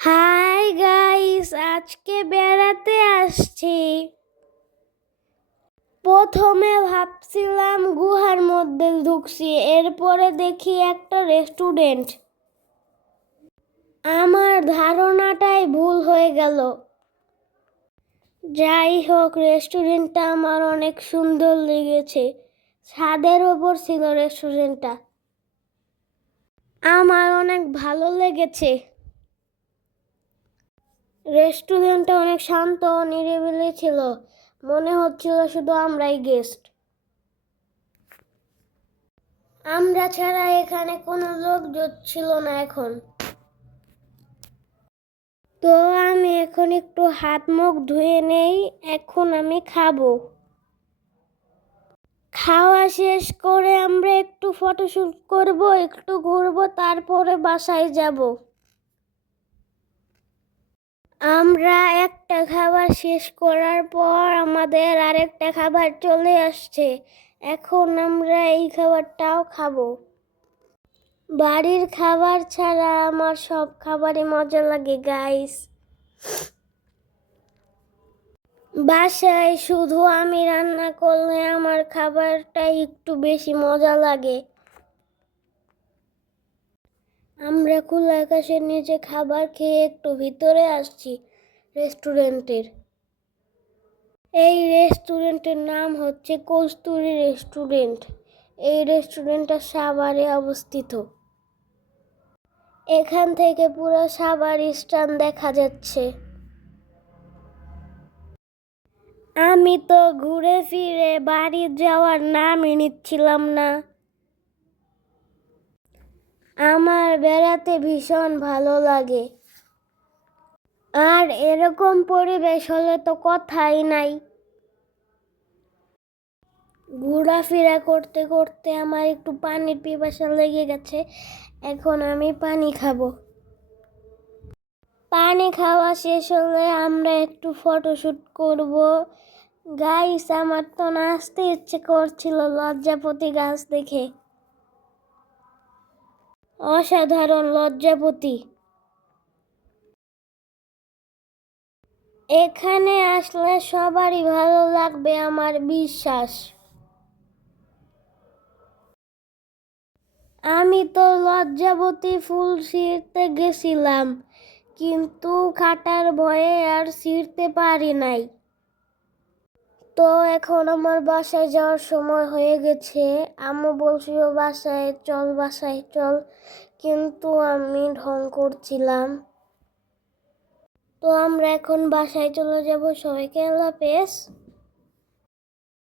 Hi guys, আজকে বেড়াতে আসছি। প্রথমে ভাবছিলাম গুহার মধ্যে ঢুকছি, এরপরে দেখি একটা রেস্টুরেন্ট। আমার ধারণাটাই ভুল হয়ে গেল। যাই হোক, রেস্টুরেন্টটা আমার অনেক সুন্দর লেগেছে। ছাদের ওপর ছিল রেস্টুরেন্টটা। আমার অনেক ভালো লেগেছে। রেস্টুরেন্টটা অনেক শান্ত ও নিরিবিলি ছিল। মনে হচ্ছিল শুধু আমরাই গেস্ট। আমরা ছাড়া এখানে কোনো লোকজন ছিল না এখন। তো আমি এখন একটু হাত মুখ ধুয়ে নেই, এখন আমি খাবো। খাওয়া শেষ করে আমরা একটু ফটোশুট করব, একটু ঘুরবো, তারপরে বাসায় যাব। আমরা একটা খাবার শেষ করার পর আমাদের আরেকটা খাবার চলে আসছে। এখন আমরা এই খাবারটাও খাবো। বাড়ির খাবার ছাড়া আমার সব খাবারই মজা লাগে গাইস। বাসায় শুধু আমি রান্না করলে আমার খাবারটা একটু বেশি মজা লাগে। আমরা খোলা আকাশের নিচে খাবার খেয়ে একটু ভিতরে আসছি রেস্টুরেন্টের। এই রেস্টুরেন্টের নাম হচ্ছে কস্তুরী রেস্টুরেন্ট। এই রেস্টুরেন্টটা সাভারে অবস্থিত। এখান থেকে পুরো সাভার স্ট্যান্ড দেখা যাচ্ছে। আমি তো ঘুরে ফিরে বাড়ি যাওয়ার নামই নিচ্ছিলাম না। আমার বেড়াতে ভীষণ ভালো লাগে। আর এরকম পরিবেশ হলে তো কথাই নাই। ঘোরাফেরা করতে করতে আমার একটু পানির পিপাসা লেগে গেছে। এখন আমি পানি খাবো। পানি খাওয়া শেষ হলে আমরা একটু ফটোশুট করব। গাইস, আমার তো নাচতে ইচ্ছে করছিল লজ্জাপতি গাছ দেখে। অসাধারণ লজ্জাপতি। এখানে আসলে সবারই ভালো লাগবে আমার বিশ্বাস। আমি তো লজ্জাবতী ফুল ছিঁড়তে গেছিলাম, কিন্তু কাটার ভয়ে আর ছিঁড়তে পারি নাই। তো এখন আমার বাসায় যাওয়ার সময় হয়ে গেছে। আম্মু বলছিল বাসায় চল, কিন্তু আমি ঢং করছিলাম। তো আমরা এখন বাসায় চলে যাব। সবাইকে আল্লাহ হাফেজ।